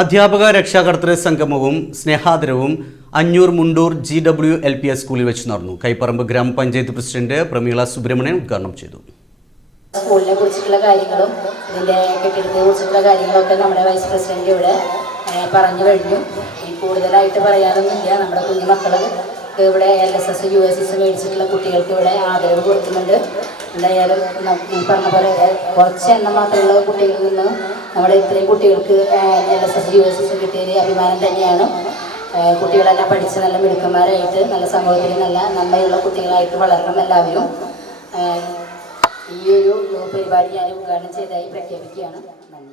അധ്യാപക രക്ഷാകർതൃ സംഗമവും സ്നേഹാദരവും അഞ്ഞൂർ മുണ്ടൂർ GWLPS സ്കൂളിൽ വെച്ച് നടന്നു. കൈപ്പറമ്പ് ഗ്രാമപഞ്ചായത്ത് പ്രസിഡന്റ് പ്രമീള സുബ്രഹ്മണ്യൻ ഉദ്ഘാടനം ചെയ്തു. സ്കൂളിനെ കുറിച്ചിട്ടുള്ള കാര്യങ്ങളും ഇതിൻ്റെ കെട്ടിടത്തെ കുറിച്ചിട്ടുള്ള കാര്യങ്ങളൊക്കെ നമ്മുടെ വൈസ് പ്രസിഡന്റ് ഇവിടെ പറഞ്ഞു കഴിഞ്ഞു. കൂടുതലായിട്ട് പറയാനൊന്നുമില്ല. നമ്മുടെ കുഞ്ഞുമക്കൾ ഇവിടെ LSS USS മേടിച്ചിട്ടുള്ള കുട്ടികൾക്ക് ഇവിടെ ആദരവ് കൊടുക്കുന്നുണ്ട്. എന്തായാലും ഈ പറഞ്ഞ പോലെ കുറച്ച് എണ്ണം മാത്രമുള്ള കുട്ടികളിൽ നിന്ന് നമ്മുടെ ഇത്രയും കുട്ടികൾക്ക് LSS USS കിട്ടിയത് അഭിമാനം തന്നെയാണ്. കുട്ടികളെല്ലാം പഠിച്ച് നല്ല മിടുക്കന്മാരായിട്ട് നല്ല സമൂഹത്തിൽ നല്ല നന്മയുള്ള കുട്ടികളായിട്ട് വളരണം എല്ലാവരും. ഈ ഒരു പരിപാടി ഞാൻ ഉദ്ഘാടനം ചെയ്തതായി പ്രഖ്യാപിക്കുകയാണ്. നന്ദി.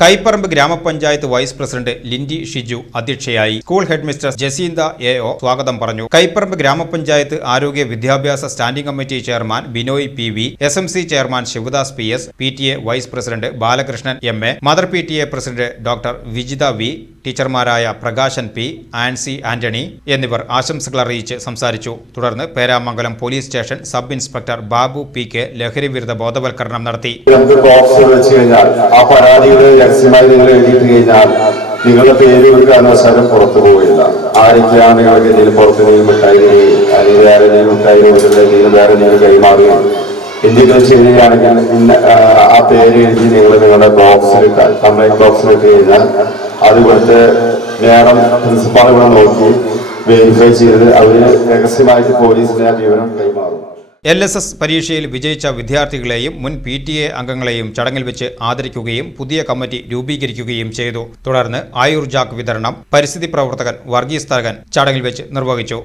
കൈപ്പറമ്പ് ഗ്രാമപഞ്ചായത്ത് വൈസ് പ്രസിഡന്റ് ലിൻഡി ഷിജു അധ്യക്ഷയായി. School head mister Jacintha AO സ്വാഗതം പറഞ്ഞു. കൈപ്പറമ്പ് ഗ്രാമപഞ്ചായത്ത് ആരോഗ്യ വിദ്യാഭ്യാസ standing committee chairman Binoy PV, SMC chairman Shivadas PS, PTA vice president Balakrishnan MA, mother PTA president doctor Vijitha V, ടീച്ചർമാരായ പ്രകാശൻ P, ആൻസി ആന്റണി എന്നിവർ ആശംസകൾ അറിയിച്ച് സംസാരിച്ചു. തുടർന്ന് Peramangalam police station sub inspector Babu PK ലഹരി വിരുദ്ധ ബോധവൽക്കരണം നടത്തി. രഹസ്യമായി നിങ്ങൾ എഴുതിയിട്ട് കഴിഞ്ഞാൽ നിങ്ങളുടെ പേര് ഒരു കാരണവശാലും പുറത്തു പോകില്ല. ആരൊക്കെയാണ് നിങ്ങൾക്ക് എന്തെങ്കിലും പുറത്ത് എന്തെങ്കിലും മിഠായി അല്ലെങ്കിൽ വേറെ എന്തെങ്കിലും മിഠായി കൊടുത്തിട്ടുണ്ടെങ്കിൽ വേറെ എന്തെങ്കിലും കൈമാറുകയും എന്തെങ്കിലും ചെയ്യുകയാണെങ്കിൽ ആ പേര് എഴുതി നിങ്ങൾ നിങ്ങളുടെ ബോക്സിലിട്ടാൽ കംപ്ലൈന്റ് ബോക്സിലിട്ട് കഴിഞ്ഞാൽ അത് ഇവിടുത്തെ മേഡം പ്രിൻസിപ്പാൾ ഇവിടെ നോക്കി വെരിഫൈ ചെയ്ത് അവര് രഹസ്യമായിട്ട് പോലീസിനെ ആ വിവരം കൈമാറും. LSS പരീക്ഷയിൽ വിജയിച്ച വിദ്യാർത്ഥികളെയും മുൻ PTA അംഗങ്ങളെയും ചടങ്ങിൽ വെച്ച് ആദരിക്കുകയും പുതിയ കമ്മിറ്റി രൂപീകരിക്കുകയും ചെയ്തു. തുടർന്ന് ആയുർജാക്ക് വിതരണം പരിസ്ഥിതി പ്രവർത്തകൻ വർഗീസ് തരകൻ ചടങ്ങിൽ വെച്ച് നിർവഹിച്ചു.